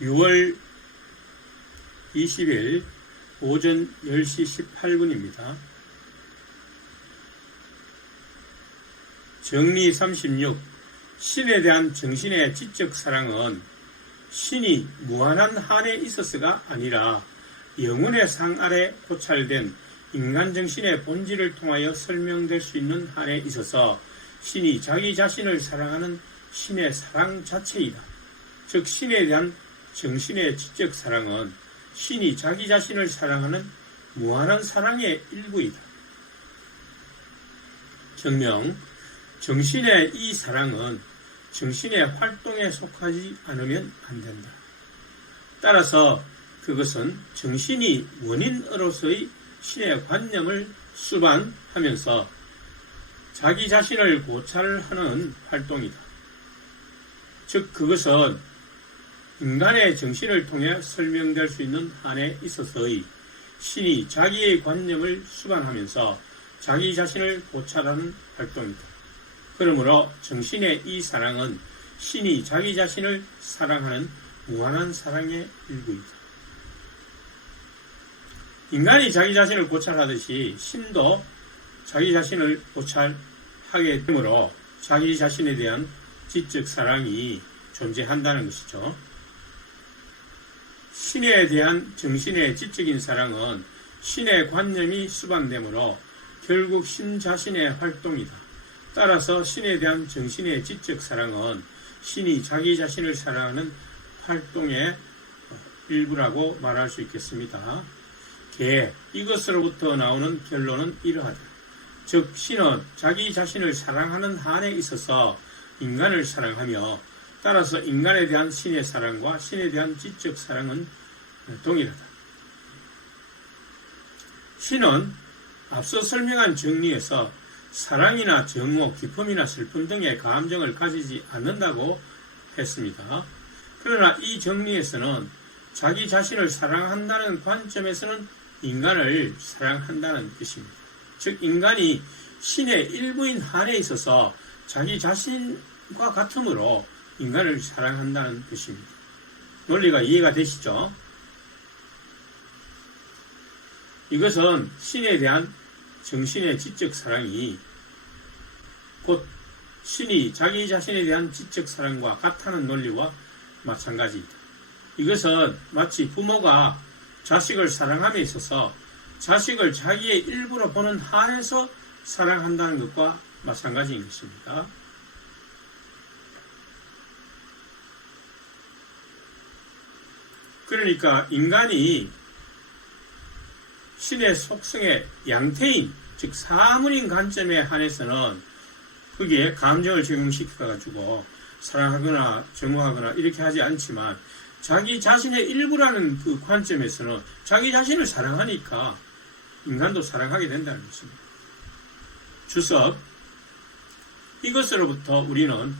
6월 20일 오전 10시 18분입니다. 정리 36. 신에 대한 정신의 지적 사랑은 신이 무한한 한에 있어서가 아니라 영혼의 상 아래 고찰된 인간 정신의 본질을 통하여 설명될 수 있는 한에 있어서 신이 자기 자신을 사랑하는 신의 사랑 자체이다. 즉 신에 대한 정신의 지적 사랑은 신이 자기 자신을 사랑하는 무한한 사랑의 일부이다. 경명, 정신의 이 사랑은 정신의 활동에 속하지 않으면 안 된다. 따라서 그것은 정신이 원인으로서의 신의 관념을 수반하면서 자기 자신을 고찰하는 활동이다. 즉 그것은 인간의 정신을 통해 설명될 수 있는 한에 있어서의 신이 자기의 관념을 수반하면서 자기 자신을 고찰하는 활동이다. 그러므로 정신의 이 사랑은 신이 자기 자신을 사랑하는 무한한 사랑의 일부이다. 인간이 자기 자신을 고찰하듯이 신도 자기 자신을 고찰하게 되므로 자기 자신에 대한 지적 사랑이 존재한다는 것이죠. 신에 대한 정신의 지적인 사랑은 신의 관념이 수반되므로 결국 신 자신의 활동이다. 따라서 신에 대한 정신의 지적 사랑은 신이 자기 자신을 사랑하는 활동의 일부라고 말할 수 있겠습니다. 이것으로부터 나오는 결론은 이러하다. 즉 신은 자기 자신을 사랑하는 한에 있어서 인간을 사랑하며 따라서 인간에 대한 신의 사랑과 신에 대한 지적 사랑은 동일하다. 신은 앞서 설명한 정리에서 사랑이나 정오, 기쁨이나 슬픔 등의 감정을 가지지 않는다고 했습니다. 그러나 이 정리에서는 자기 자신을 사랑한다는 관점에서는 인간을 사랑한다는 뜻입니다. 즉 인간이 신의 일부인 한에 있어서 자기 자신과 같으므로 인간을 사랑한다는 뜻입니다. 논리가 이해가 되시죠? 이것은 신에 대한 정신의 지적 사랑이 곧 신이 자기 자신에 대한 지적 사랑과 같다는 논리와 마찬가지이다. 이것은 마치 부모가 자식을 사랑함에 있어서 자식을 자기의 일부로 보는 한에서 사랑한다는 것과 마찬가지인 것입니다. 그러니까 인간이 신의 속성의 양태인, 즉 사물인 관점에 한해서는 거기에 감정을 적용시켜가지고 사랑하거나 정오하거나 이렇게 하지 않지만 자기 자신의 일부라는 그 관점에서는 자기 자신을 사랑하니까 인간도 사랑하게 된다는 것입니다. 주석, 이것으로부터 우리는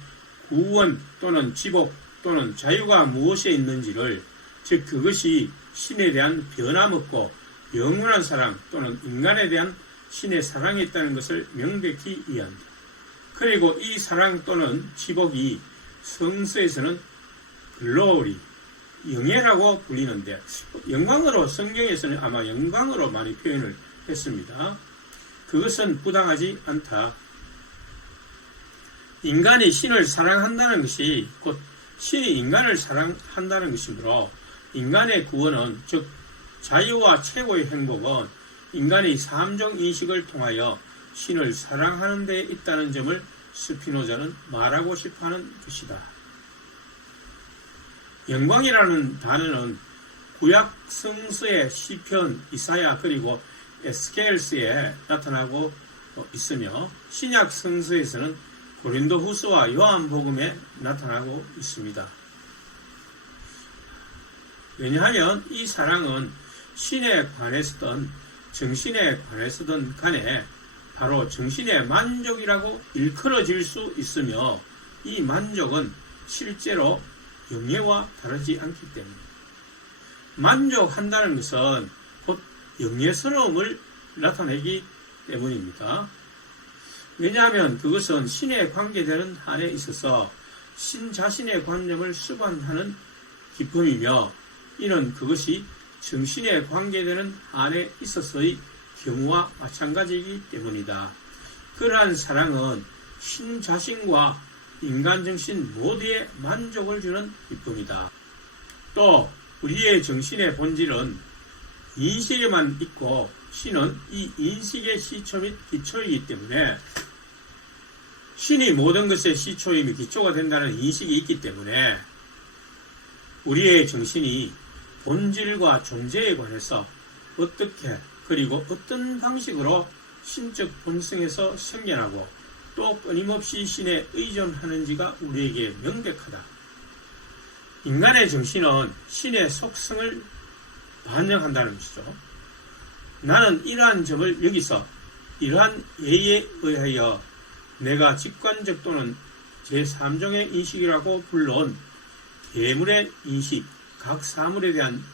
구원 또는 지복 또는 자유가 무엇에 있는지를, 즉 그것이 신에 대한 변함없고 영원한 사랑 또는 인간에 대한 신의 사랑이 있다는 것을 명백히 이해한다. 그리고 이 사랑 또는 지복이 성서에서는 글로리, 영예라고 불리는데 영광으로 성경에서는 아마 영광으로 많이 표현을 했습니다. 그것은 부당하지 않다. 인간이 신을 사랑한다는 것이 곧 신이 인간을 사랑한다는 것이므로 인간의 구원은, 즉 자유와 최고의 행복은 인간이 삼종 인식을 통하여 신을 사랑하는 데 있다는 점을 스피노자는 말하고 싶어하는 것이다. 영광이라는 단어는 구약 성서의 시편, 이사야 그리고 에스겔서에 나타나고 있으며 신약 성서에서는 고린도후서와 요한복음에 나타나고 있습니다. 왜냐하면 이 사랑은 신에 관해서든 정신에 관해서든 간에 바로 정신의 만족이라고 일컬어질 수 있으며 이 만족은 실제로 영예와 다르지 않기 때문에 만족한다는 것은 곧 영예스러움을 나타내기 때문입니다. 왜냐하면 그것은 신에 관계되는 한에 있어서 신 자신의 관념을 수반하는 기쁨이며 이는 그것이 정신에 관계되는 안에 있어서의 경우와 마찬가지이기 때문이다. 그러한 사랑은 신 자신과 인간 정신 모두에 만족을 주는 기쁨이다. 또 우리의 정신의 본질은 인식에만 있고 신은 이 인식의 시초 및 기초이기 때문에 신이 모든 것의 시초이며 기초가 된다는 인식이 있기 때문에 우리의 정신이 본질과 존재에 관해서 어떻게 그리고 어떤 방식으로 신적 본성에서 생겨나고 또 끊임없이 신에 의존하는지가 우리에게 명백하다. 인간의 정신은 신의 속성을 반영한다는 것이죠. 나는 이러한 점을 여기서 이러한 예에 의하여 내가 직관적 또는 제3종의 인식이라고 불러온 계물의 인식, 각 사물에 대한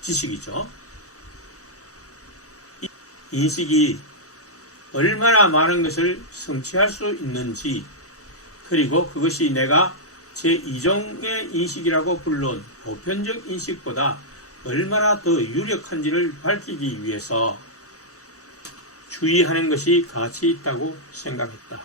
지식이죠. 이 인식이 얼마나 많은 것을 성취할 수 있는지, 그리고 그것이 내가 제2종의 인식이라고 불러온 보편적 인식보다 얼마나 더 유력한지를 밝히기 위해서 주의하는 것이 가치 있다고 생각했다.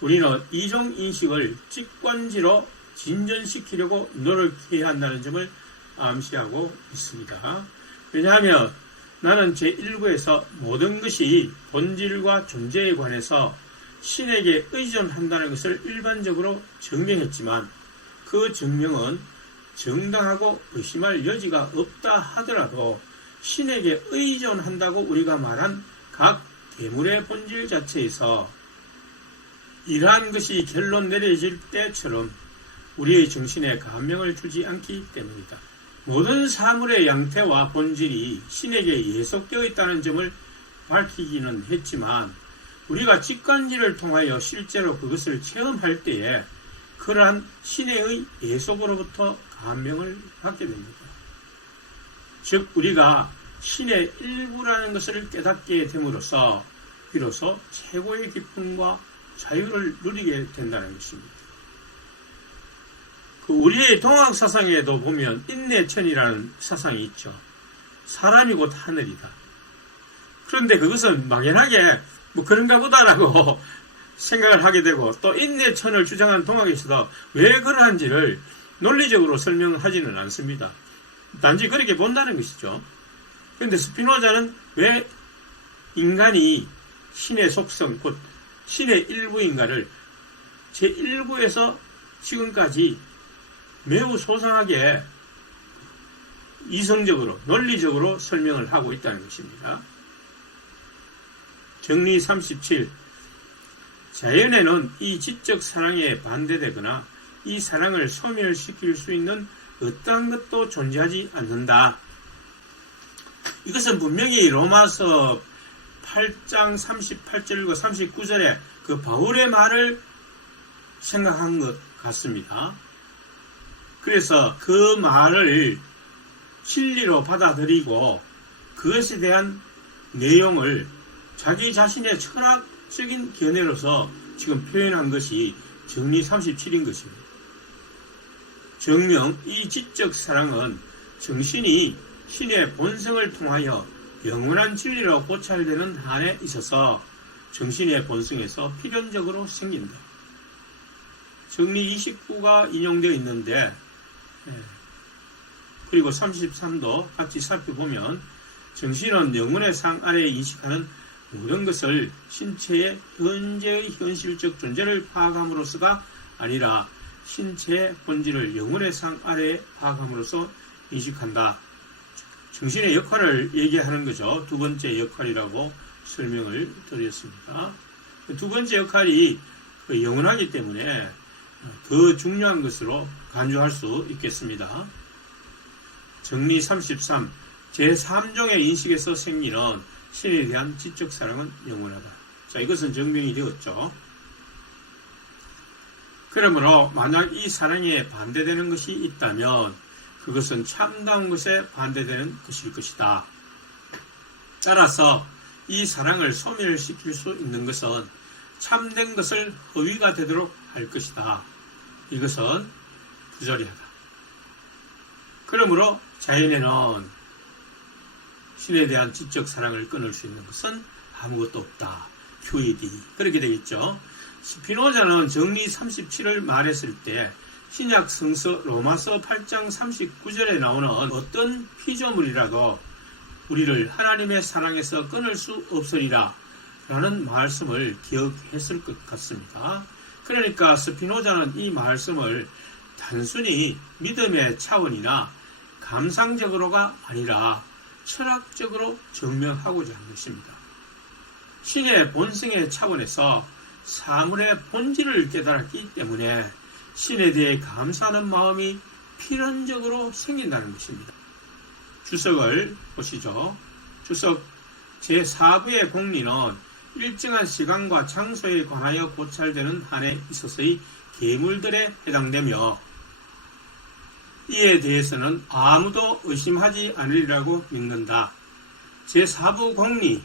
우리는 이종 인식을 직관지로 진전시키려고 노력해야 한다는 점을 암시하고 있습니다. 왜냐하면 나는 제1부에서 모든 것이 본질과 존재에 관해서 신에게 의존한다는 것을 일반적으로 증명했지만 그 증명은 정당하고 의심할 여지가 없다 하더라도 신에게 의존한다고 우리가 말한 각 계물의 본질 자체에서 이러한 것이 결론 내려질 때처럼 우리의 정신에 감명을 주지 않기 때문이다. 모든 사물의 양태와 본질이 신에게 예속되어 있다는 점을 밝히기는 했지만 우리가 직관지를 통하여 실제로 그것을 체험할 때에 그러한 신의 예속으로부터 감명을 받게 됩니다. 즉 우리가 신의 일부라는 것을 깨닫게 됨으로써 비로소 최고의 기쁨과 자유를 누리게 된다는 것입니다. 우리의 동학 사상에도 보면 인내천이라는 사상이 있죠. 사람이 곧 하늘이다. 그런데 그것은 막연하게 뭐 그런가 보다라고 생각을 하게 되고 또 인내천을 주장하는 동학에서도 왜 그러한지를 논리적으로 설명하지는 않습니다. 단지 그렇게 본다는 것이죠. 그런데 스피노자는 왜 인간이 신의 속성, 곧 신의 일부인가를 제1부에서 지금까지 매우 소상하게 이성적으로, 논리적으로 설명을 하고 있다는 것입니다. 정리 37. 자연에는 이 지적 사랑에 반대되거나 이 사랑을 소멸시킬 수 있는 어떠한 것도 존재하지 않는다. 이것은 분명히 로마서 8장 38절과 39절에 그 바울의 말을 생각한 것 같습니다. 그래서 그 말을 진리로 받아들이고 그것에 대한 내용을 자기 자신의 철학적인 견해로서 지금 표현한 것이 정리 37인 것입니다. 정녕 이 지적 사랑은 정신이 신의 본성을 통하여 영원한 진리로 고찰되는 한에 있어서 정신의 본성에서 필연적으로 생긴다. 정리 29가 인용되어 있는데 그리고 33도 같이 살펴보면 정신은 영혼의 상 아래에 인식하는 모든 것을 신체의 현재의 현실적 존재를 파악함으로써가 아니라 신체의 본질을 영혼의 상 아래에 파악함으로써 인식한다. 정신의 역할을 얘기하는 거죠. 두 번째 역할이라고 설명을 드렸습니다. 두 번째 역할이 영원하기 때문에 더 중요한 것으로 간주할 수 있겠습니다. 정리 33. 제3종의 인식에서 생기는 신에 대한 지적 사랑은 영원하다. 자, 이것은 증명이 되었죠. 그러므로 만약 이 사랑에 반대되는 것이 있다면 그것은 참다운 것에 반대되는 것일 것이다. 따라서 이 사랑을 소멸시킬 수 있는 것은 참된 것을 허위가 되도록 할 것이다. 이것은 부조리하다. 그러므로 자연에는 신에 대한 지적 사랑을 끊을 수 있는 것은 아무것도 없다. QED. 그렇게 되겠죠. 스피노자는 정리 37을 말했을 때 신약 성서 로마서 8장 39절에 나오는 어떤 피조물이라도 우리를 하나님의 사랑에서 끊을 수 없으리라 라는 말씀을 기억했을 것 같습니다. 그러니까 스피노자는 이 말씀을 단순히 믿음의 차원이나 감상적으로가 아니라 철학적으로 증명하고자 한 것입니다. 신의 본성의 차원에서 사물의 본질을 깨달았기 때문에 신에 대해 감사하는 마음이 필연적으로 생긴다는 것입니다. 주석을 보시죠. 주석 제4부의 공리는 일정한 시간과 장소에 관하여 고찰되는 한에 있어서의 계물들에 해당되며 이에 대해서는 아무도 의심하지 않으리라고 믿는다. 제4부 공리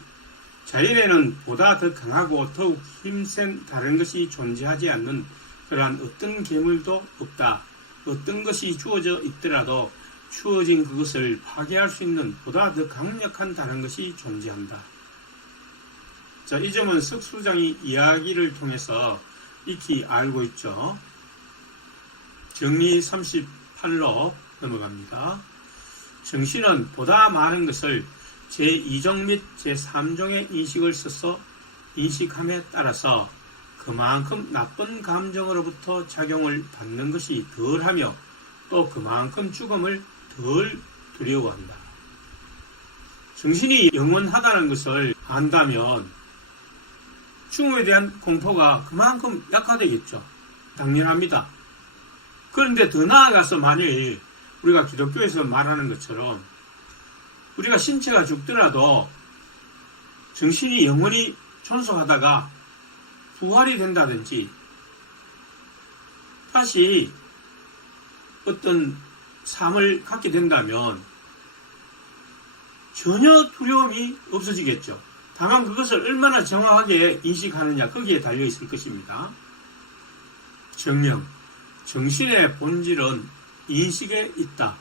자연에는 보다 더 강하고 더욱 힘센 다른 것이 존재하지 않는 그러한 어떤 계물도 없다. 어떤 것이 주어져 있더라도 주어진 그것을 파괴할 수 있는 보다 더 강력한 다른 것이 존재한다. 자, 이 점은 석수장이 이야기를 통해서 익히 알고 있죠. 정리 38로 넘어갑니다. 정신은 보다 많은 것을 제2종 및 제3종의 인식을 써서 인식함에 따라서 그만큼 나쁜 감정으로부터 작용을 받는 것이 덜하며 또 그만큼 죽음을 덜 두려워한다. 정신이 영원하다는 것을 안다면 죽음에 대한 공포가 그만큼 약화되겠죠. 당연합니다. 그런데 더 나아가서 만일 우리가 기독교에서 말하는 것처럼 우리가 신체가 죽더라도 정신이 영원히 존속하다가 부활이 된다든지 다시 어떤 삶을 갖게 된다면 전혀 두려움이 없어지겠죠. 다만 그것을 얼마나 정확하게 인식하느냐 거기에 달려 있을 것입니다. 정령, 정신의 본질은 인식에 있다.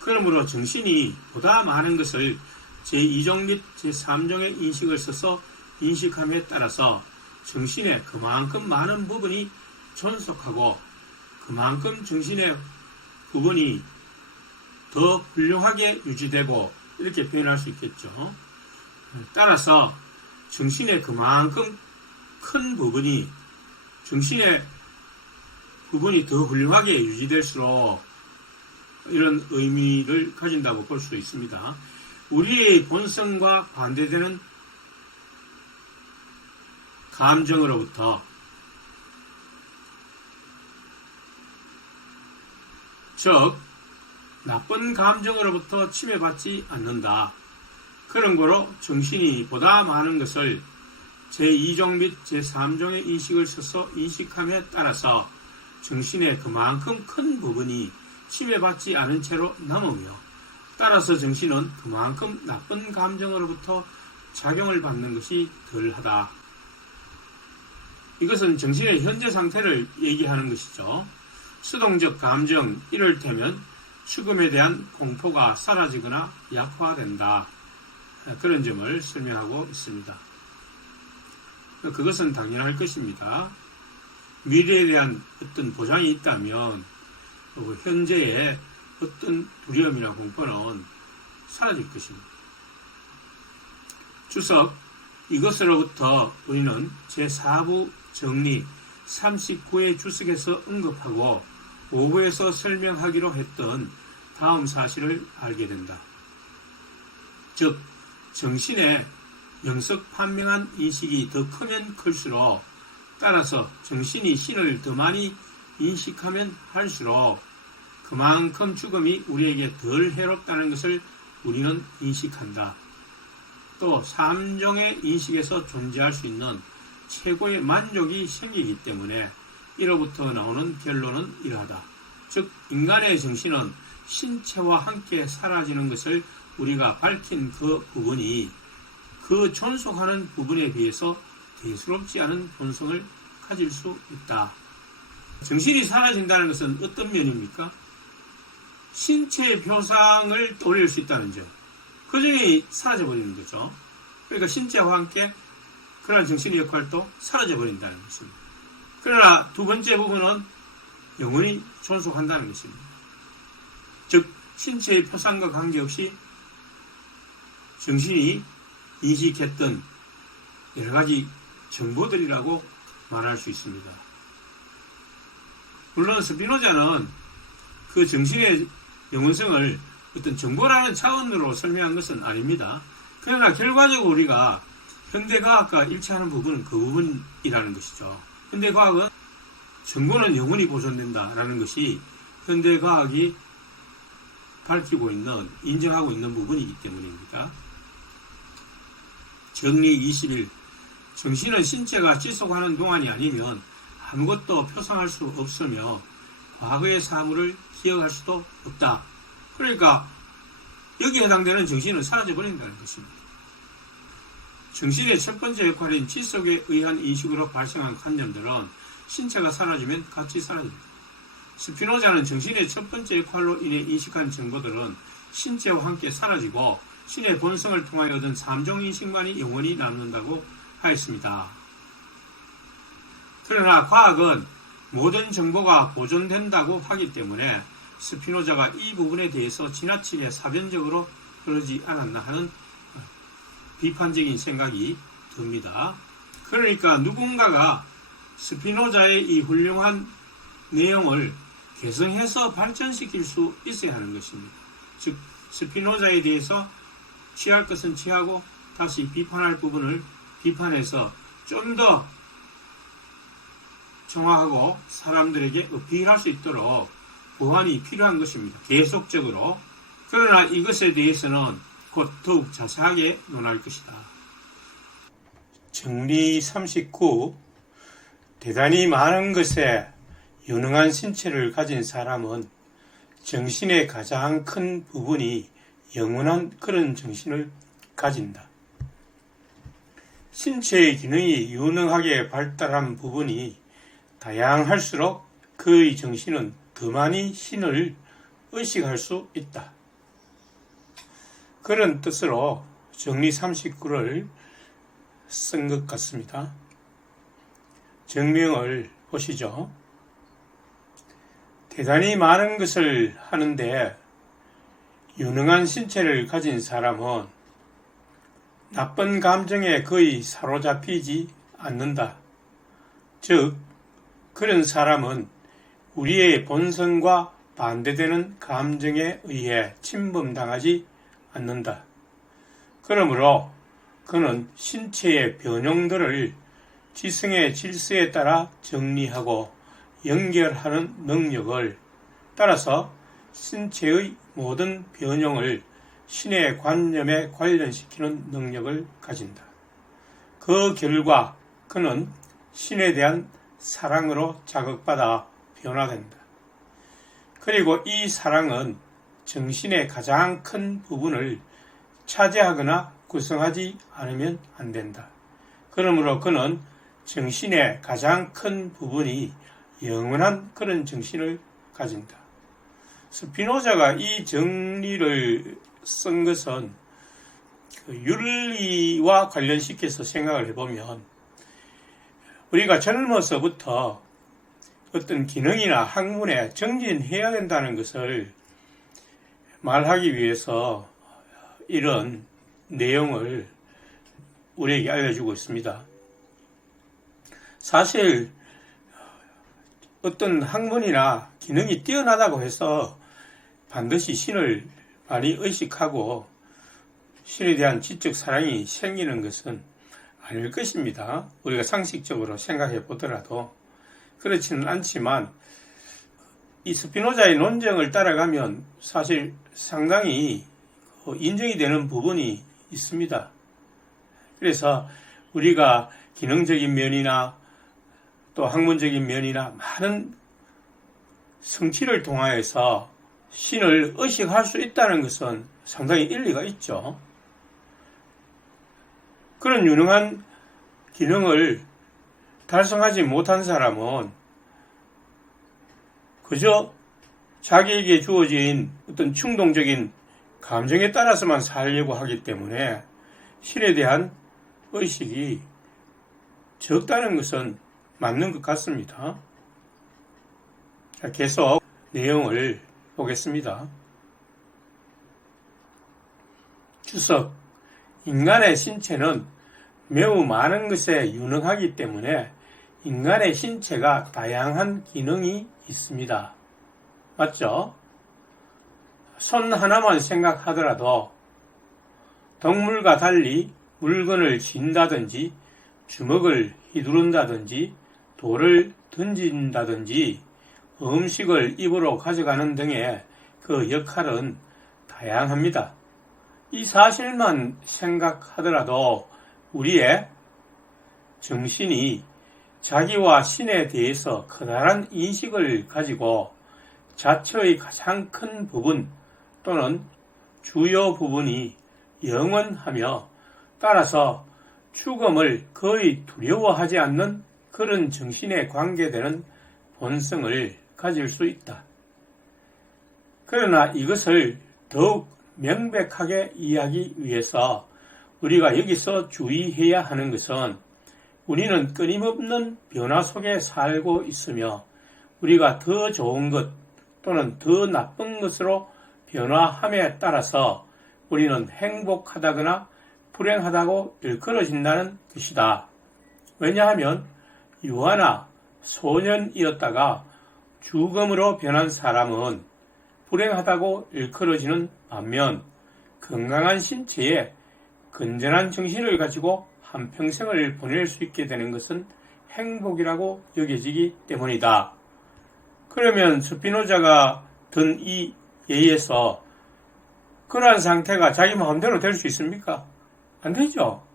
그러므로 정신이 보다 많은 것을 제2종 및 제3종의 인식을 써서 인식함에 따라서 정신의 그만큼 많은 부분이 존속하고 그만큼 정신의 부분이 더 훌륭하게 유지되고 이렇게 표현할 수 있겠죠. 따라서 정신의 그만큼 큰 부분이 정신의 부분이 더 훌륭하게 유지될수록 이런 의미를 가진다고 볼 수 있습니다. 우리의 본성과 반대되는 감정으로부터 즉 나쁜 감정으로부터 침해받지 않는다. 그런 거로 정신이 보다 많은 것을 제2종 및 제3종의 인식을 써서 인식함에 따라서 정신의 그만큼 큰 부분이 침해받지 않은 채로 남으며 따라서 정신은 그만큼 나쁜 감정으로부터 작용을 받는 것이 덜하다. 이것은 정신의 현재 상태를 얘기하는 것이죠. 수동적 감정, 이를테면 죽음에 대한 공포가 사라지거나 약화된다. 그런 점을 설명하고 있습니다. 그것은 당연할 것입니다. 미래에 대한 어떤 보장이 있다면 현재의 어떤 두려움이나 공포는 사라질 것입니다. 주석, 이것으로부터 우리는 제4부 정리 39의 주석에서 언급하고 5부에서 설명하기로 했던 다음 사실을 알게 된다. 즉, 정신의 영석 판명한 인식이 더 크면 클수록 따라서 정신이 신을 더 많이 인식하면 할수록 그만큼 죽음이 우리에게 덜 해롭다는 것을 우리는 인식한다. 또 삼종의 인식에서 존재할 수 있는 최고의 만족이 생기기 때문에 이로부터 나오는 결론은 이러하다. 즉 인간의 정신은 신체와 함께 사라지는 것을 우리가 밝힌 그 부분이 그 존속하는 부분에 비해서 대수롭지 않은 본성을 가질 수 있다. 정신이 사라진다는 것은 어떤 면입니까? 신체의 표상을 떠올릴 수 있다는 점. 그 점이 사라져버리는 거죠. 그러니까 신체와 함께 그러한 정신의 역할도 사라져버린다는 것입니다. 그러나 두 번째 부분은 영원히 존속한다는 것입니다. 즉 신체의 표상과 관계없이 정신이 인식했던 여러 가지 정보들이라고 말할 수 있습니다. 물론 스피노자는 그 정신의 영원성을 어떤 정보라는 차원으로 설명한 것은 아닙니다. 그러나 결과적으로 우리가 현대과학과 일치하는 부분은 그 부분이라는 것이죠. 현대과학은 정보는 영원히 보존된다라는 것이 현대과학이 밝히고 있는, 인정하고 있는 부분이기 때문입니다. 정리 21. 정신은 신체가 지속하는 동안이 아니면 아무것도 표상할 수 없으며 과거의 사물을 기억할 수도 없다. 그러니까 여기에 해당되는 정신은 사라져버린다는 것입니다. 정신의 첫 번째 역할인 지속에 의한 인식으로 발생한 관념들은 신체가 사라지면 같이 사라집니다. 스피노자는 정신의 첫 번째 역할로 인해 인식한 정보들은 신체와 함께 사라지고 신의 본성을 통하여 얻은 삼종인식만이 영원히 남는다고 하였습니다. 그러나 과학은 모든 정보가 보존된다고 하기 때문에 스피노자가 이 부분에 대해서 지나치게 사변적으로 그러지 않았나 하는 비판적인 생각이 듭니다. 그러니까 누군가가 스피노자의 이 훌륭한 내용을 개성해서 발전시킬 수 있어야 하는 것입니다. 즉 스피노자에 대해서 취할 것은 취하고 다시 비판할 부분을 비판해서 좀 더 정화하고 사람들에게 어필할 수 있도록 보완이 필요한 것입니다. 계속적으로. 그러나 이것에 대해서는 곧 더욱 자세하게 논할 것이다. 정리 39. 대단히 많은 것에 유능한 신체를 가진 사람은 정신의 가장 큰 부분이 영원한 그런 정신을 가진다. 신체의 기능이 유능하게 발달한 부분이 다양할수록 그의 정신은 더 많이 신을 의식할 수 있다. 그런 뜻으로 정리 39를 쓴 것 같습니다. 정명을 보시죠. 대단히 많은 것을 하는데 유능한 신체를 가진 사람은 나쁜 감정에 거의 사로잡히지 않는다. 즉, 그런 사람은 우리의 본성과 반대되는 감정에 의해 침범당하지 않는다. 그러므로 그는 신체의 변형들을 지성의 질서에 따라 정리하고 연결하는 능력을, 따라서 신체의 모든 변형을 신의 관념에 관련시키는 능력을 가진다. 그 결과 그는 신에 대한 사랑으로 자극받아 변화된다. 그리고 이 사랑은 정신의 가장 큰 부분을 차지하거나 구성하지 않으면 안 된다. 그러므로 그는 정신의 가장 큰 부분이 영원한 그런 정신을 가진다. 스피노자가 이 정리를 쓴 것은 윤리와 관련시켜서 생각을 해보면 우리가 젊어서부터 어떤 기능이나 학문에 정진해야 된다는 것을 말하기 위해서 이런 내용을 우리에게 알려주고 있습니다. 사실 어떤 학문이나 기능이 뛰어나다고 해서 반드시 신을 많이 의식하고 신에 대한 지적 사랑이 생기는 것은 아닐 것입니다. 우리가 상식적으로 생각해 보더라도 그렇지는 않지만 이 스피노자의 논정을 따라가면 사실 상당히 인정이 되는 부분이 있습니다. 그래서 우리가 기능적인 면이나 또 학문적인 면이나 많은 성취를 통하여서 신을 의식할 수 있다는 것은 상당히 일리가 있죠. 그런 유능한 기능을 달성하지 못한 사람은 그저 자기에게 주어진 어떤 충동적인 감정에 따라서만 살려고 하기 때문에 신에 대한 의식이 적다는 것은 맞는 것 같습니다. 자, 계속 내용을 보겠습니다. 주석, 인간의 신체는 매우 많은 것에 유능하기 때문에 인간의 신체가 다양한 기능이 있습니다. 맞죠? 손 하나만 생각하더라도 동물과 달리 물건을 쥔다든지 주먹을 휘두른다든지 돌을 던진다든지 음식을 입으로 가져가는 등의 그 역할은 다양합니다. 이 사실만 생각하더라도 우리의 정신이 자기와 신에 대해서 커다란 인식을 가지고 자처의 가장 큰 부분 또는 주요 부분이 영원하며 따라서 죽음을 거의 두려워하지 않는 그런 정신에 관계되는 본성을 가질 수 있다. 그러나 이것을 더욱 명백하게 이해하기 위해서 우리가 여기서 주의해야 하는 것은 우리는 끊임없는 변화 속에 살고 있으며 우리가 더 좋은 것 또는 더 나쁜 것으로 변화함에 따라서 우리는 행복하다거나 불행하다고 일컬어진다는 것이다. 왜냐하면 유아나 소년이었다가 죽음으로 변한 사람은 불행하다고 일컬어지는 반면 건강한 신체에 건전한 정신을 가지고 한평생을 보낼 수 있게 되는 것은 행복이라고 여겨지기 때문이다. 그러면 스피노자가 든 이 예에서 그러한 상태가 자기 마음대로 될 수 있습니까? 안 되죠.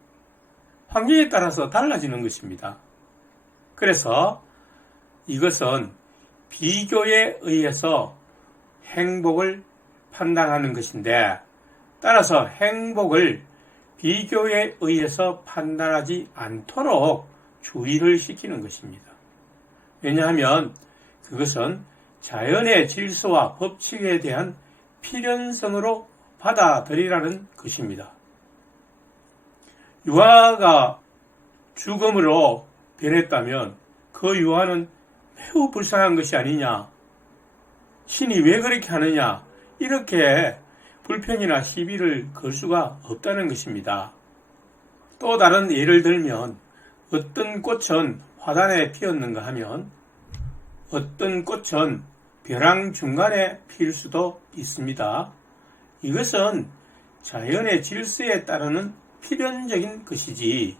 환경에 따라서 달라지는 것입니다. 그래서 이것은 비교에 의해서 행복을 판단하는 것인데 따라서 행복을 비교에 의해서 판단하지 않도록 주의를 시키는 것입니다. 왜냐하면 그것은 자연의 질서와 법칙에 대한 필연성으로 받아들이라는 것입니다. 유아가 죽음으로 변했다면 그 유아는 매우 불쌍한 것이 아니냐, 신이 왜 그렇게 하느냐, 이렇게 불평이나 시비를 걸 수가 없다는 것입니다. 또 다른 예를 들면 어떤 꽃은 화단에 피었는가 하면 어떤 꽃은 벼랑 중간에 필 수도 있습니다. 이것은 자연의 질서에 따르는 필연적인 것이지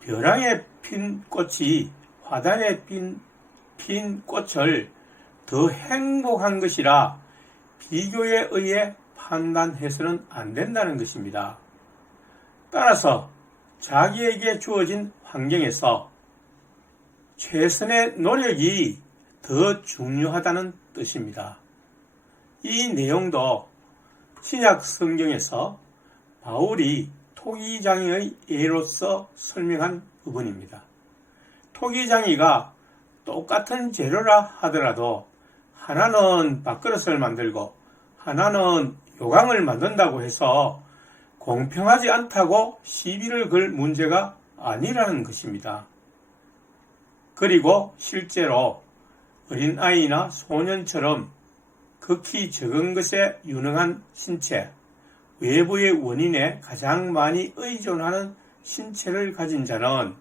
벼랑에 핀 꽃이 화단에 핀 꽃을 더 행복한 것이라 비교에 의해 판단해서는 안 된다는 것입니다. 따라서 자기에게 주어진 환경에서 최선의 노력이 더 중요하다는 뜻입니다. 이 내용도 신약 성경에서 바울이 토기장이의 예로서 설명한 부분입니다. 토기장이가 똑같은 재료라 하더라도 하나는 밥그릇을 만들고 하나는 요강을 만든다고 해서 공평하지 않다고 시비를 걸 문제가 아니라는 것입니다. 그리고 실제로 어린아이나 소년처럼 극히 적은 것에 유능한 신체, 외부의 원인에 가장 많이 의존하는 신체를 가진 자는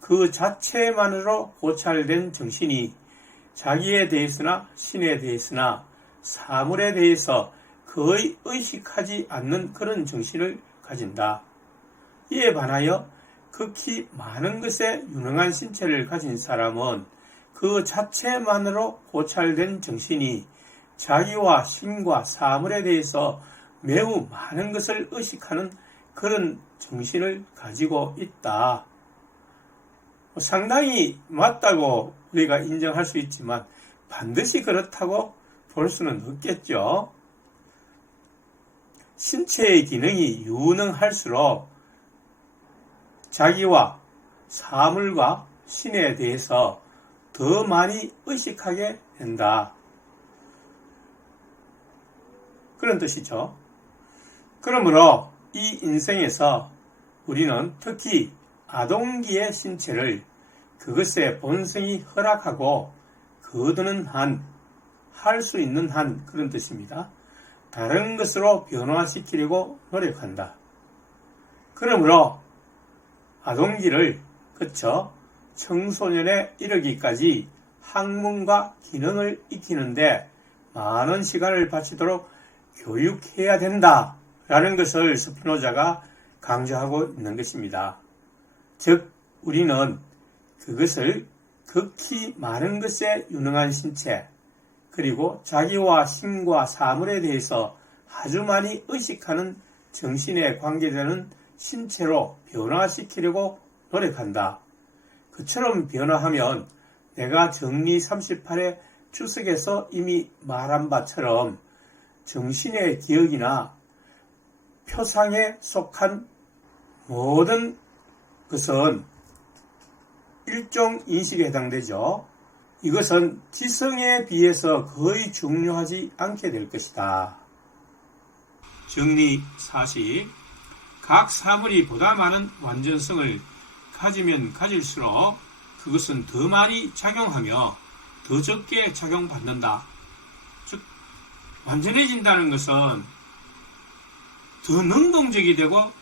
그 자체만으로 고찰된 정신이 자기에 대해서나 신에 대해서나 사물에 대해서 거의 의식하지 않는 그런 정신을 가진다. 이에 반하여 극히 많은 것에 유능한 신체를 가진 사람은 그 자체만으로 고찰된 정신이 자기와 신과 사물에 대해서 매우 많은 것을 의식하는 그런 정신을 가지고 있다. 상당히 맞다고 우리가 인정할 수 있지만 반드시 그렇다고 볼 수는 없겠죠. 신체의 기능이 유능할수록 자기와 사물과 신에 대해서 더 많이 의식하게 된다. 그런 뜻이죠. 그러므로 이 인생에서 우리는 특히 아동기의 신체를 그것의 본성이 허락하고 거두는 한, 할 수 있는 한, 그런 뜻입니다. 다른 것으로 변화시키려고 노력한다. 그러므로 아동기를 거쳐 청소년에 이르기까지 학문과 기능을 익히는데 많은 시간을 바치도록 교육해야 된다 라는 것을 스피노자가 강조하고 있는 것입니다. 즉 우리는 그것을 극히 많은 것에 유능한 신체, 그리고 자기와 신과 사물에 대해서 아주 많이 의식하는 정신에 관계되는 신체로 변화시키려고 노력한다. 그처럼 변화하면 내가 정리 38의 주석에서 이미 말한 바처럼 정신의 기억이나 표상에 속한 모든 것은 일종 인식에 해당되죠. 이것은 지성에 비해서 거의 중요하지 않게 될 것이다. 정리 40. 각 사물이 보다 많은 완전성을 가지면 가질수록 그것은 더 많이 작용하며 더 적게 작용받는다. 즉 완전해진다는 것은 더 능동적이 되고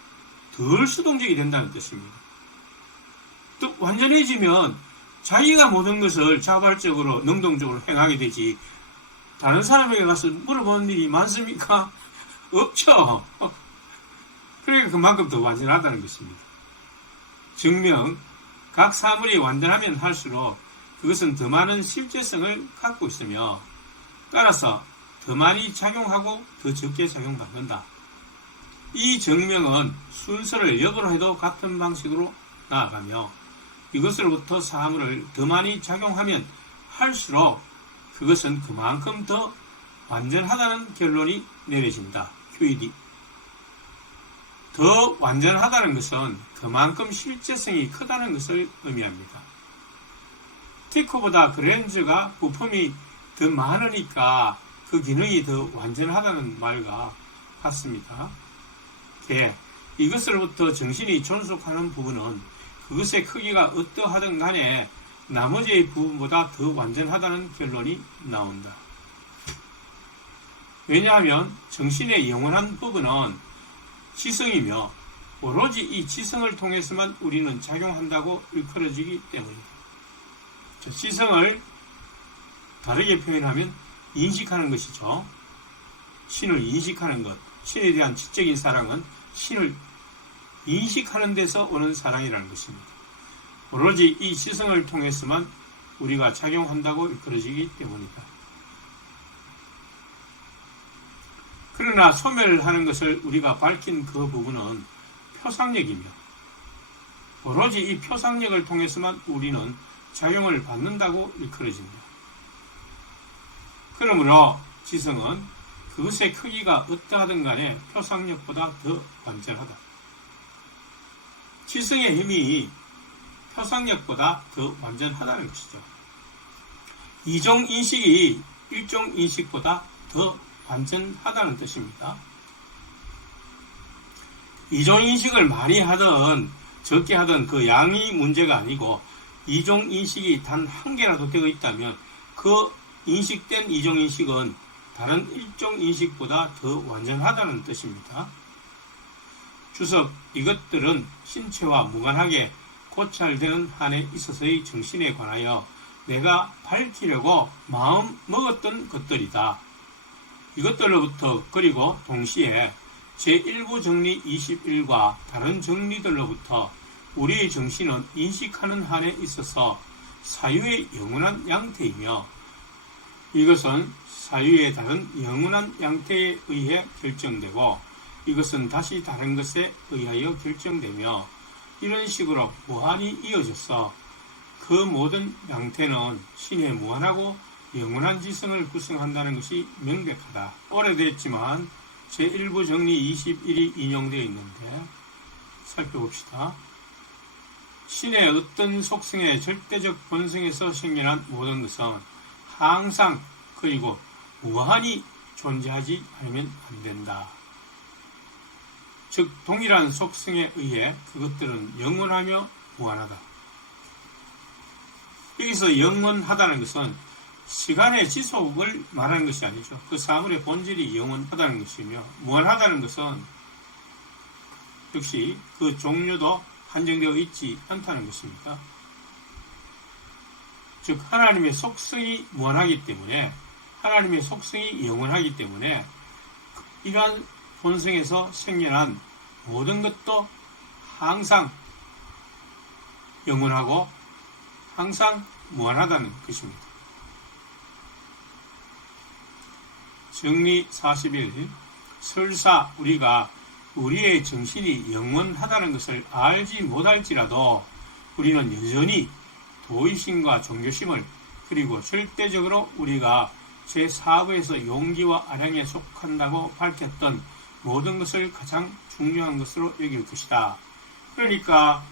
덜 수동적이 된다는 뜻입니다. 또 완전해지면 자기가 모든 것을 자발적으로 능동적으로 행하게 되지 다른 사람에게 가서 물어보는 일이 많습니까? 없죠. 그러니까 그만큼 더 완전하다는 것입니다. 증명, 각 사물이 완전하면 할수록 그것은 더 많은 실제성을 갖고 있으며 따라서 더 많이 작용하고 더 적게 작용받는다. 이 증명은 순서를 역으로 해도 같은 방식으로 나아가며 이것으로부터 사물을 더 많이 작용하면 할수록 그것은 그만큼 더 완전하다는 결론이 내려진다. QED. 더 완전하다는 것은 그만큼 실제성이 크다는 것을 의미합니다. 티코보다 그랜저가 부품이 더 많으니까 그 기능이 더 완전하다는 말과 같습니다. 이것으로부터 정신이 존속하는 부분은 그것의 크기가 어떠하든 간에 나머지의 부분보다 더 완전하다는 결론이 나온다. 왜냐하면 정신의 영원한 부분은 지성이며 오로지 이 지성을 통해서만 우리는 작용한다고 일컬어지기 때문이다. 지성을 다르게 표현하면 인식하는 것이죠. 신을 인식하는 것, 신에 대한 지적인 사랑은 신을 인식하는 데서 오는 사랑이라는 것입니다. 오로지 이 지성을 통해서만 우리가 작용한다고 일컬어지기 때문이다. 그러나 소멸하는 것을 우리가 밝힌 그 부분은 표상력이며 오로지 이 표상력을 통해서만 우리는 작용을 받는다고 일컬어진다. 그러므로 지성은 그것의 크기가 어떠하든 간에 표상력보다 더 완전하다. 지성의 힘이 표상력보다 더 완전하다는 것이죠. 이종 인식이 일종 인식보다 더 완전하다는 뜻입니다. 이종 인식을 많이 하든 적게 하든 그 양이 문제가 아니고 이종 인식이 단 한 개라도 되어 있다면 그 인식된 이종 인식은 다른 일종 인식보다 더 완전하다는 뜻입니다. 주석, 이것들은 신체와 무관하게 고찰되는 한에 있어서의 정신에 관하여 내가 밝히려고 마음 먹었던 것들이다. 이것들로부터 그리고 동시에 제1부 정리 21과 다른 정리들로부터 우리의 정신은 인식하는 한에 있어서 사유의 영원한 양태이며 이것은 사유의 다른 영원한 양태에 의해 결정되고 이것은 다시 다른 것에 의하여 결정되며 이런 식으로 무한히 이어져서 그 모든 양태는 신의 무한하고 영원한 지성을 구성한다는 것이 명백하다. 오래됐지만 제1부 정리 21이 인용되어 있는데 살펴봅시다. 신의 어떤 속성의 절대적 본성에서 생겨난 모든 것은 항상 그리고 무한히 존재하지 않으면 안 된다. 즉 동일한 속성에 의해 그것들은 영원하며 무한하다. 여기서 영원하다는 것은 시간의 지속을 말하는 것이 아니죠. 그 사물의 본질이 영원하다는 것이며, 무한하다는 것은 역시 그 종류도 한정되어 있지 않다는 것입니다. 즉 하나님의 속성이 무한하기 때문에, 하나님의 속성이 영원하기 때문에 이러한 본성에서 생겨난 모든 것도 항상 영원하고 항상 무한하다는 것입니다. 정리 41. 설사 우리가 우리의 정신이 영원하다는 것을 알지 못할지라도 우리는 여전히 도의심과 종교심을, 그리고 절대적으로 우리가 제4부에서 용기와 아량에 속한다고 밝혔던 모든 것을 가장 중요한 것으로 여길 것이다. 그러니까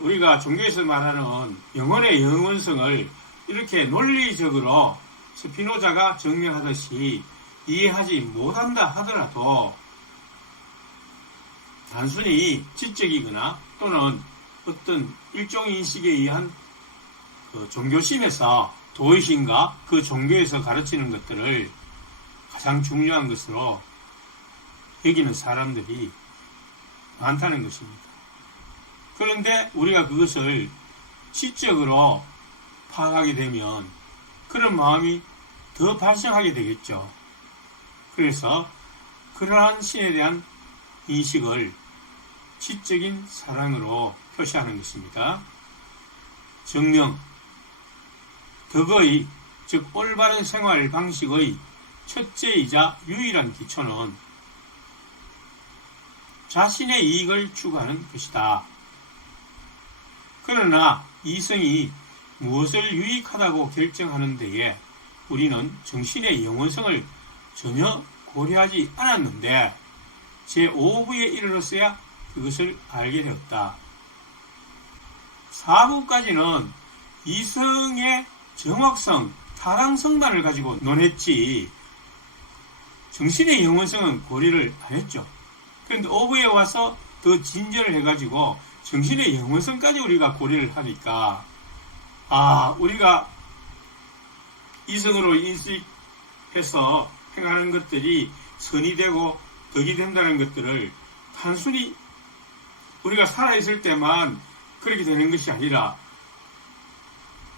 우리가 종교에서 말하는 영혼의 영원성을 이렇게 논리적으로 스피노자가 증명하듯이 이해하지 못한다 하더라도 단순히 지적이거나 또는 어떤 일종 인식에 의한 그 종교심에서, 도의심과 그 종교에서 가르치는 것들을 가장 중요한 것으로 여기는 사람들이 많다는 것입니다. 그런데 우리가 그것을 지적으로 파악하게 되면 그런 마음이 더 발생하게 되겠죠. 그래서 그러한 신에 대한 인식을 지적인 사랑으로 표시하는 것입니다. 정령, 덕의, 즉 올바른 생활 방식의 첫째이자 유일한 기초는 자신의 이익을 추구하는 것이다. 그러나 이성이 무엇을 유익하다고 결정하는 데에 우리는 정신의 영원성을 전혀 고려하지 않았는데 제5부에 이르렀어야 그것을 알게 되었다. 4부까지는 이성의 정확성, 타당성만을 가지고 논했지 정신의 영원성은 고려를 안 했죠. 그런데 5부에 와서 더 진전을 해가지고 정신의 영원성까지 우리가 고려를 하니까 우리가 이성으로 인식해서 행하는 것들이 선이 되고 덕이 된다는 것들을 단순히 우리가 살아있을 때만 그렇게 되는 것이 아니라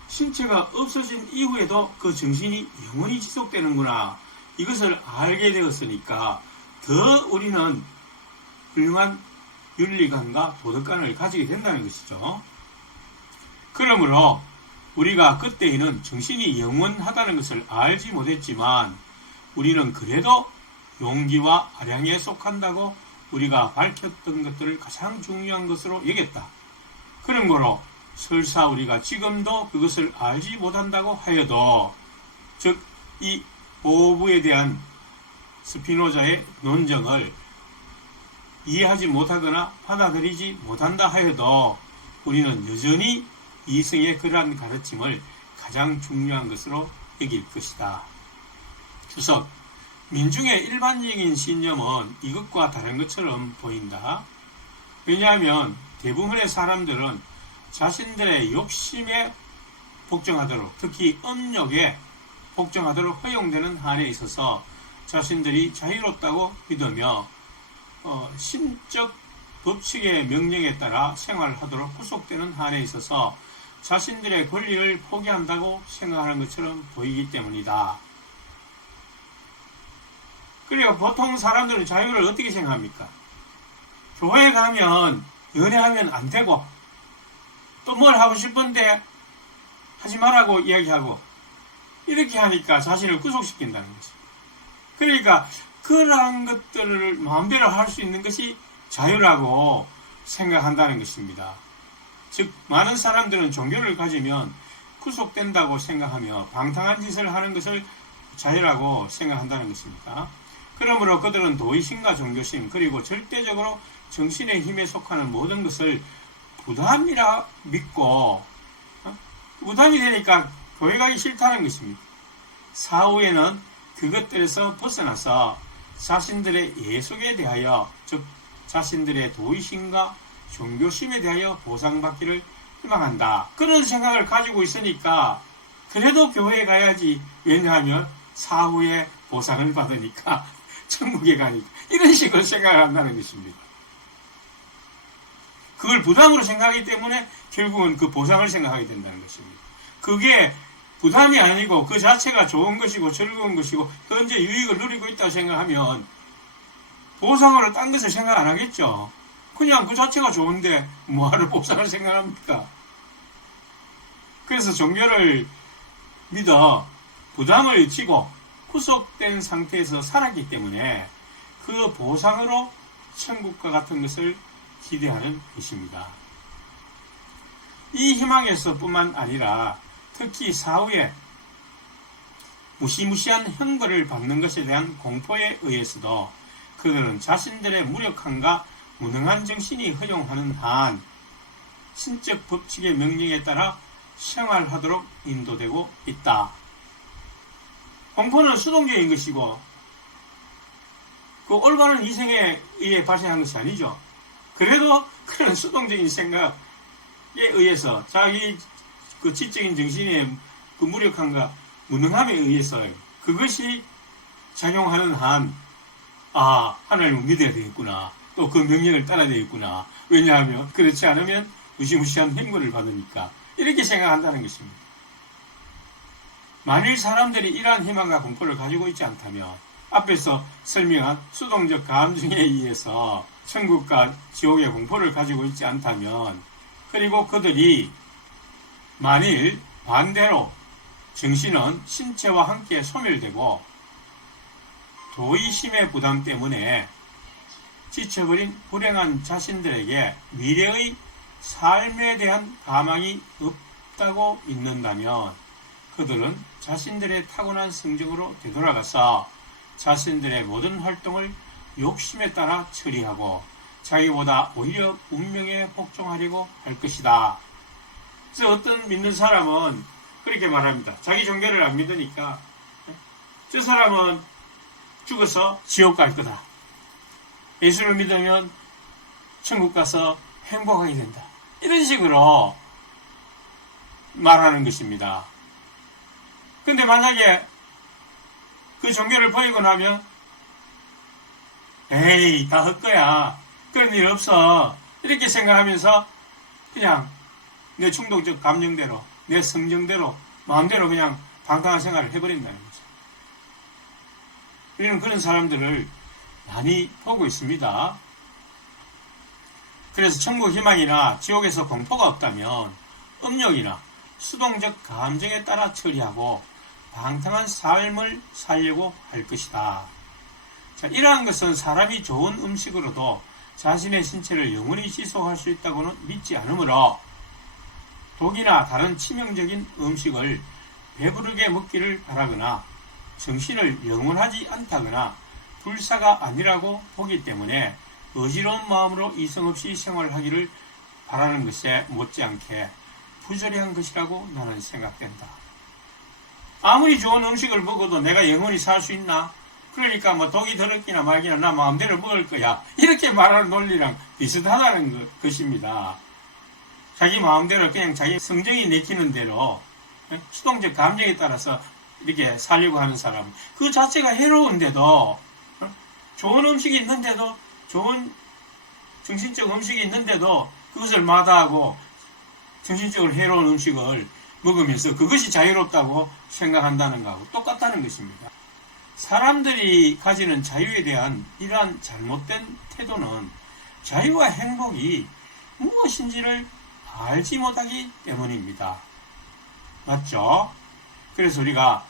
신체가 없어진 이후에도 그 정신이 영원히 지속되는구나, 이것을 알게 되었으니까 더 우리는 훌륭한 윤리관과 도덕관을 가지게 된다는 것이죠. 그러므로 우리가 그때에는 정신이 영원하다는 것을 알지 못했지만 우리는 그래도 용기와 아량에 속한다고 우리가 밝혔던 것들을 가장 중요한 것으로 여겼다. 그러므로 설사 우리가 지금도 그것을 알지 못한다고 하여도, 즉 이 오부에 대한 스피노자의 논정을 이해하지 못하거나 받아들이지 못한다 하여도 우리는 여전히 이성의 그러한 가르침을 가장 중요한 것으로 여길 것이다. 주석, 민중의 일반적인 신념은 이것과 다른 것처럼 보인다. 왜냐하면 대부분의 사람들은 자신들의 욕심에 복종하도록, 특히 음욕에 복종하도록 허용되는 한에 있어서 자신들이 자유롭다고 믿으며 신적 법칙의 명령에 따라 생활하도록 구속되는 한에 있어서 자신들의 권리를 포기한다고 생각하는 것처럼 보이기 때문이다. 그리고 보통 사람들은 자유를 어떻게 생각합니까? 교회 가면 연애하면 안 되고 또 뭘 하고 싶은데 하지 말라고 이야기하고 이렇게 하니까 자신을 구속시킨다는 거죠. 그러니까 그러한 것들을 마음대로 할 수 있는 것이 자유라고 생각한다는 것입니다. 즉 많은 사람들은 종교를 가지면 구속된다고 생각하며 방탕한 짓을 하는 것을 자유라고 생각한다는 것입니다. 그러므로 그들은 도의심과 종교심, 그리고 절대적으로 정신의 힘에 속하는 모든 것을 부담이라 믿고 부담이 되니까 교회 가기 싫다는 것입니다. 사후에는 그것들에서 벗어나서 자신들의 예속에 대하여, 즉 자신들의 도의심과 종교심에 대하여 보상받기를 희망한다. 그런 생각을 가지고 있으니까 그래도 교회에 가야지. 왜냐하면 사후에 보상을 받으니까, 천국에 가니까. 이런 식으로 생각한다는 것입니다. 그걸 부담으로 생각하기 때문에 결국은 그 보상을 생각하게 된다는 것입니다. 그게 부담이 아니고 그 자체가 좋은 것이고 즐거운 것이고 현재 유익을 누리고 있다고 생각하면 보상으로 딴 것을 생각 안 하겠죠. 그냥 그 자체가 좋은데 뭐하러 보상을 생각합니까? 그래서 종교를 믿어 부담을 지고 구속된 상태에서 살았기 때문에 그 보상으로 천국과 같은 것을 기대하는 것입니다. 이 희망에서 뿐만 아니라 특히 사후에 무시무시한 형벌을 받는 것에 대한 공포에 의해서도 그들은 자신들의 무력함과 무능한 정신이 허용하는 한 신적 법칙의 명령에 따라 생활하도록 인도되고 있다. 공포는 수동적인 것이고 그 올바른 희생에 의해 발생한 것이 아니죠. 그래도 그런 수동적인 생각에 의해서 자기 그 지적인 정신의 그 무력함과 무능함에 의해서 그것이 작용하는 한, 하나님을 믿어야 되겠구나. 또 그 명령을 따라야 되겠구나. 왜냐하면 그렇지 않으면 무시무시한 형벌을 받으니까. 이렇게 생각한다는 것입니다. 만일 사람들이 이러한 희망과 공포를 가지고 있지 않다면 앞에서 설명한 수동적 감정에 의해서 천국과 지옥의 공포를 가지고 있지 않다면, 그리고 그들이 만일 반대로 정신은 신체와 함께 소멸되고 도의심의 부담 때문에 지쳐버린 불행한 자신들에게 미래의 삶에 대한 가망이 없다고 믿는다면 그들은 자신들의 타고난 성정으로 되돌아가서 자신들의 모든 활동을 욕심에 따라 처리하고 자기보다 오히려 운명에 복종하려고 할 것이다. 그래서 어떤 믿는 사람은 그렇게 말합니다. 자기 종교를 안 믿으니까 저 사람은 죽어서 지옥 갈 거다. 예수를 믿으면 천국 가서 행복하게 된다. 이런 식으로 말하는 것입니다. 근데 만약에 그 종교를 버리고 나면 에이, 다 헛거야. 그런 일 없어. 이렇게 생각하면서 그냥 내 충동적 감정대로, 내 성정대로, 마음대로 그냥 방탕한 생활을 해버린다는 거죠. 우리는 그런 사람들을 많이 보고 있습니다. 그래서 천국 희망이나 지옥에서 공포가 없다면 음욕이나 수동적 감정에 따라 처리하고 방탕한 삶을 살려고 할 것이다. 자, 이러한 것은 사람이 좋은 음식으로도 자신의 신체를 영원히 지속할 수 있다고는 믿지 않으므로 독이나 다른 치명적인 음식을 배부르게 먹기를 바라거나 정신을 영원하지 않다거나 불사가 아니라고 보기 때문에 어지러운 마음으로 이성 없이 생활하기를 바라는 것에 못지않게 부조리한 것이라고 나는 생각된다. 아무리 좋은 음식을 먹어도 내가 영원히 살 수 있나? 그러니까 뭐 독이 들었기나 말기나 나 마음대로 먹을 거야. 이렇게 말하는 논리랑 비슷하다는 것입니다. 자기 마음대로 그냥 자기 성정이 내키는 대로 수동적 감정에 따라서 이렇게 살려고 하는 사람, 그 자체가 해로운데도, 좋은 음식이 있는데도, 좋은 정신적 음식이 있는데도 그것을 마다하고 정신적으로 해로운 음식을 먹으면서 그것이 자유롭다고 생각한다는 것하고 똑같다는 것입니다. 사람들이 가지는 자유에 대한 이러한 잘못된 태도는 자유와 행복이 무엇인지를 알지 못하기 때문입니다. 맞죠? 그래서 우리가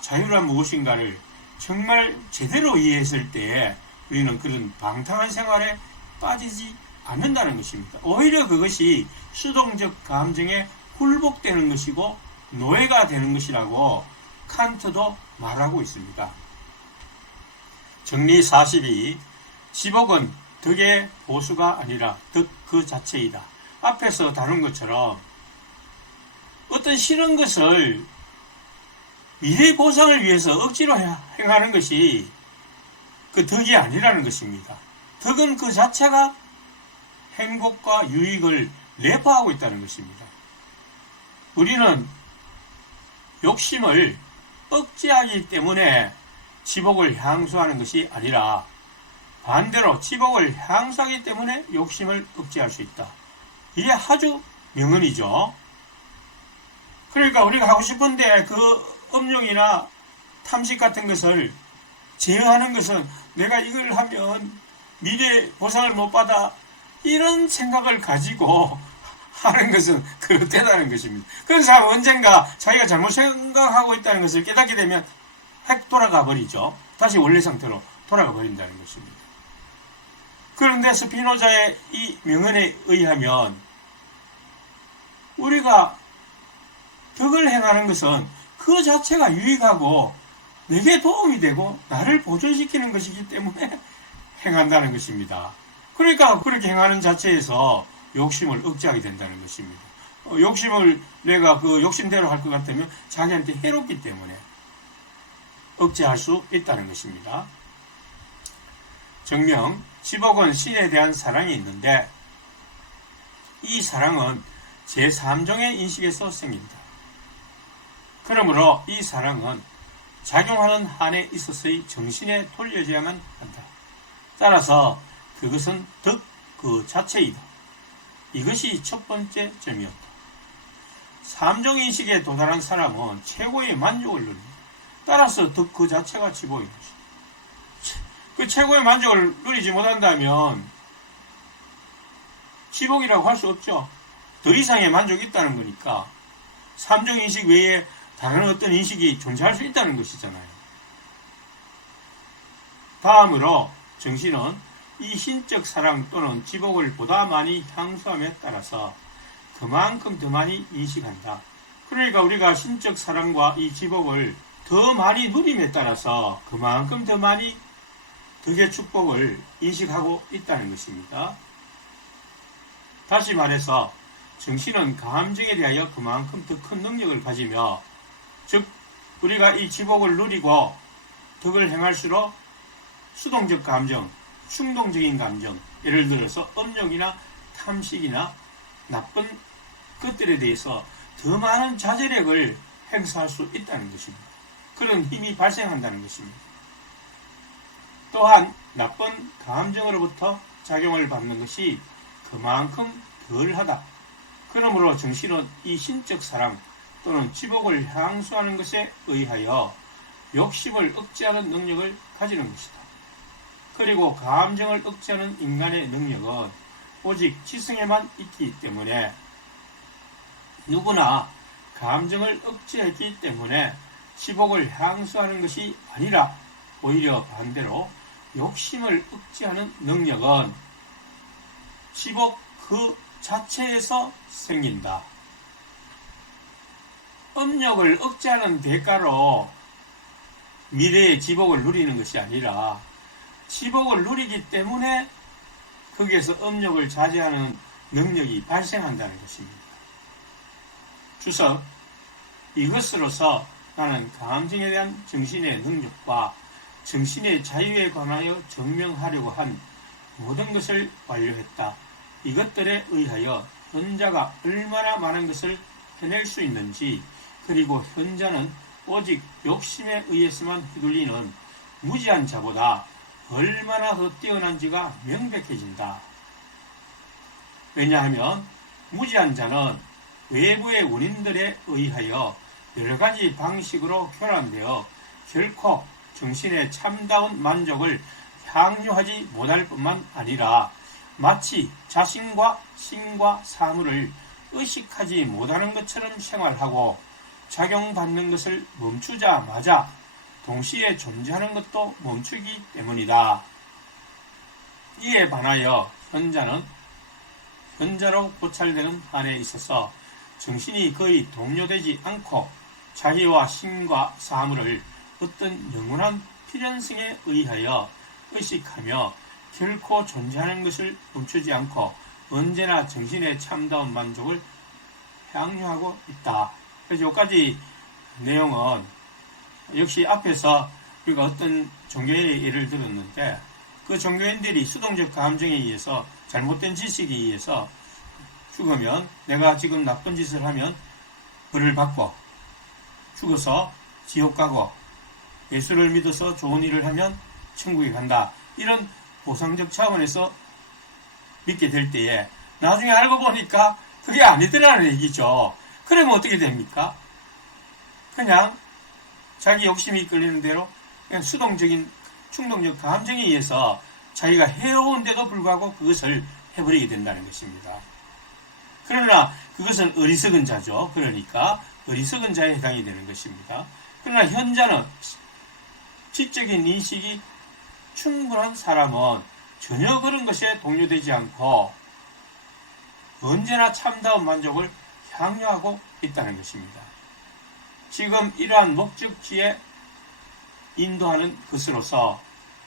자유란 무엇인가를 정말 제대로 이해했을 때 우리는 그런 방탕한 생활에 빠지지 않는다는 것입니다. 오히려 그것이 수동적 감정에 굴복되는 것이고 노예가 되는 것이라고 칸트도 말하고 있습니다. 정리 42. 지복은 덕의 보수가 아니라 덕 그 자체이다. 앞에서 다룬 것처럼 어떤 싫은 것을 미래 보상을 위해서 억지로 행하는 것이 그 덕이 아니라는 것입니다. 덕은 그 자체가 행복과 유익을 내포하고 있다는 것입니다. 우리는 욕심을 억제하기 때문에 지복을 향수하는 것이 아니라 반대로 지복을 향수하기 때문에 욕심을 억제할 수 있다. 이게 아주 명언이죠. 그러니까 우리가 하고 싶은데 그 음욕이나 탐식 같은 것을 제어하는 것은 내가 이걸 하면 미래 보상을 못 받아, 이런 생각을 가지고 하는 것은 그렇다는 것입니다. 그래서 언젠가 자기가 잘못 생각하고 있다는 것을 깨닫게 되면 핵 돌아가 버리죠. 다시 원래 상태로 돌아가 버린다는 것입니다. 그런데 스피노자의 이 명언에 의하면 우리가 덕을 행하는 것은 그 자체가 유익하고 내게 도움이 되고 나를 보존시키는 것이기 때문에 행한다는 것입니다. 그러니까 그렇게 행하는 자체에서 욕심을 억제하게 된다는 것입니다. 욕심을 내가 그 욕심대로 할 것 같으면 자기한테 해롭기 때문에 억제할 수 있다는 것입니다. 정명, 지복은 신에 대한 사랑이 있는데 이 사랑은 제3종의 인식에서 생긴다. 그러므로 이 사랑은 작용하는 한에 있어서의 정신에 돌려져야만 한다. 따라서 그것은 덕 그 자체이다. 이것이 첫 번째 점이었다. 삼종인식에 도달한 사람은 최고의 만족을 누린다. 따라서 덕 그 자체가 지복인 것이다. 그 최고의 만족을 누리지 못한다면 지복이라고 할 수 없죠. 더 이상의 만족이 있다는 거니까 삼종인식 외에 다른 어떤 인식이 존재할 수 있다는 것이잖아요. 다음으로 정신은 이 신적 사랑 또는 지복을 보다 많이 향수함에 따라서 그만큼 더 많이 인식한다. 그러니까 우리가 신적 사랑과 이 지복을 더 많이 누림에 따라서 그만큼 더 많이 덕의 축복을 인식하고 있다는 것입니다. 다시 말해서 정신은 감정에 대하여 그만큼 더 큰 능력을 가지며, 즉 우리가 이 지복을 누리고 덕을 행할수록 수동적 감정, 충동적인 감정, 예를 들어서 음욕이나 탐식이나 나쁜 것들에 대해서 더 많은 자제력을 행사할 수 있다는 것입니다. 그런 힘이 발생한다는 것입니다. 또한 나쁜 감정으로부터 작용을 받는 것이 그만큼 덜하다. 그러므로 정신은 이 신적 사랑 또는 지복을 향수하는 것에 의하여 욕심을 억제하는 능력을 가지는 것이다. 그리고 감정을 억제하는 인간의 능력은 오직 지성에만 있기 때문에 누구나 감정을 억제했기 때문에 지복을 향수하는 것이 아니라 오히려 반대로 욕심을 억제하는 능력은 지복 그 자체에서 생긴다. 음욕을 억제하는 대가로 미래의 지복을 누리는 것이 아니라 지복을 누리기 때문에 거기에서 음욕을 자제하는 능력이 발생한다는 것입니다. 주석, 이것으로서 나는 감정에 대한 정신의 능력과 정신의 자유에 관하여 증명하려고 한 모든 것을 완료했다. 이것들에 의하여 현자가 얼마나 많은 것을 해낼 수 있는지, 그리고 현자는 오직 욕심에 의해서만 휘둘리는 무지한 자보다 얼마나 더 뛰어난지가 명백해진다. 왜냐하면 무지한 자는 외부의 원인들에 의하여 여러 가지 방식으로 교란되어 결코 정신의 참다운 만족을 향유하지 못할 뿐만 아니라 마치 자신과 신과 사물을 의식하지 못하는 것처럼 생활하고 작용받는 것을 멈추자마자 동시에 존재하는 것도 멈추기 때문이다. 이에 반하여 현자는 현자로 고찰되는 한에 있어서 정신이 거의 동요되지 않고 자기와 신과 사물을 어떤 영원한 필연성에 의하여 의식하며 결코 존재하는 것을 멈추지 않고 언제나 정신의 참다운 만족을 향유하고 있다. 그래서 여기까지 내용은 역시 앞에서 우리가 어떤 종교인의 예를 들었는데 그 종교인들이 수동적 감정에 의해서 잘못된 지식에 의해서 죽으면 내가 지금 나쁜 짓을 하면 벌을 받고 죽어서 지옥 가고 예수를 믿어서 좋은 일을 하면 천국에 간다. 이런 보상적 차원에서 믿게 될 때에 나중에 알고 보니까 그게 아니더라는 얘기죠. 그러면 어떻게 됩니까? 그냥 자기 욕심이 끌리는 대로 그냥 수동적인 충동적 감정에 의해서 자기가 해로운데도 불구하고 그것을 해버리게 된다는 것입니다. 그러나 그것은 어리석은 자죠. 그러니까 어리석은 자에 해당이 되는 것입니다. 그러나 현자는 지적인 인식이 충분한 사람은 전혀 그런 것에 동요되지 않고 언제나 참다운 만족을 향유하고 있다는 것입니다. 지금 이러한 목적지에 인도하는 것으로서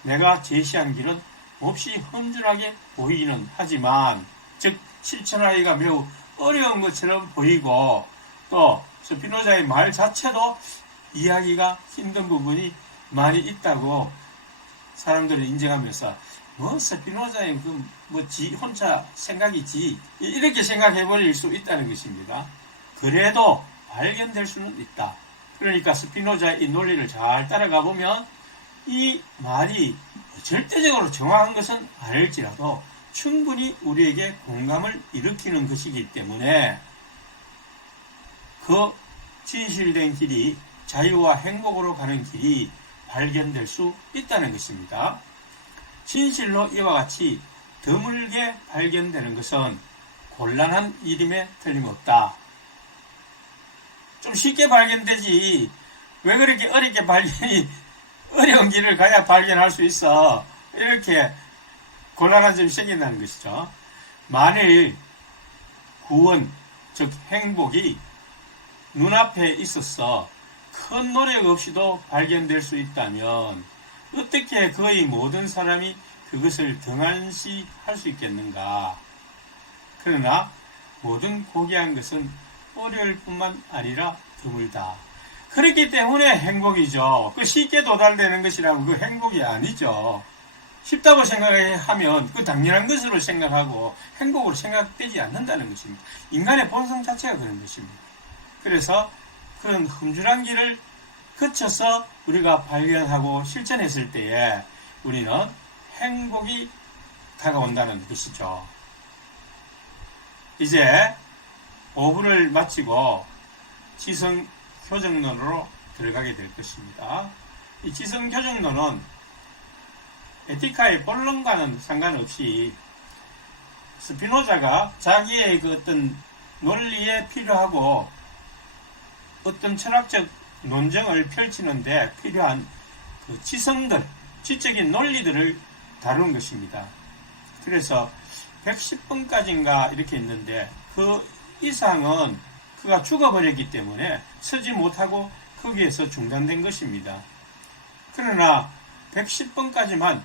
내가 제시한 길은 몹시 험준하게 보이기는 하지만, 즉 실천하기가 매우 어려운 것처럼 보이고 또 스피노자의 말 자체도 이해하기가 힘든 부분이 많이 있다고 사람들은 인정하면서 스피노자의 지 혼자 생각이지 이렇게 생각해버릴 수 있다는 것입니다. 그래도 발견될 수는 있다. 그러니까 스피노자의 이 논리를 잘 따라가 보면 이 말이 절대적으로 정확한 것은 아닐지라도 충분히 우리에게 공감을 일으키는 것이기 때문에 그 진실된 길이 자유와 행복으로 가는 길이 발견될 수 있다는 것입니다. 진실로 이와 같이 드물게 발견되는 것은 곤란한 일임에 틀림없다. 좀 쉽게 발견되지 왜 그렇게 어렵게 어려운 길을 가야 발견할 수 있어. 이렇게 곤란한 점이 생긴다는 것이죠. 만일 구원, 즉 행복이 눈앞에 있어서 큰 노력 없이도 발견될 수 있다면 어떻게 거의 모든 사람이 그것을 등한시할 수 있겠는가. 그러나 모든 고귀한 것은 어려울 뿐만 아니라 드물다. 그렇기 때문에 행복이죠. 그 쉽게 도달되는 것이라고 그 행복이 아니죠. 쉽다고 생각하면 그 당연한 것으로 생각하고 행복으로 생각되지 않는다는 것입니다. 인간의 본성 자체가 그런 것입니다. 그래서 그런 험준한 길을 거쳐서 우리가 발견하고 실천했을 때에 우리는 행복이 다가온다는 것이죠. 이제 5부를 마치고 지성교정론으로 들어가게 될 것입니다. 이 지성교정론은 에티카의 본론과는 상관없이 스피노자가 자기의 그 어떤 논리에 필요하고 어떤 철학적 논쟁을 펼치는데 필요한 그 지성들, 지적인 논리들을 다룬 것입니다. 그래서 110번까지인가 이렇게 있는데 그 이상은 그가 죽어버렸기 때문에 쓰지 못하고 거기에서 중단된 것입니다. 그러나 110번까지만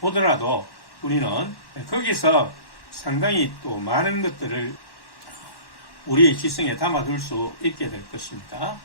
보더라도 우리는 거기서 상당히 또 많은 것들을 우리의 지성에 담아둘 수 있게 될 것입니다.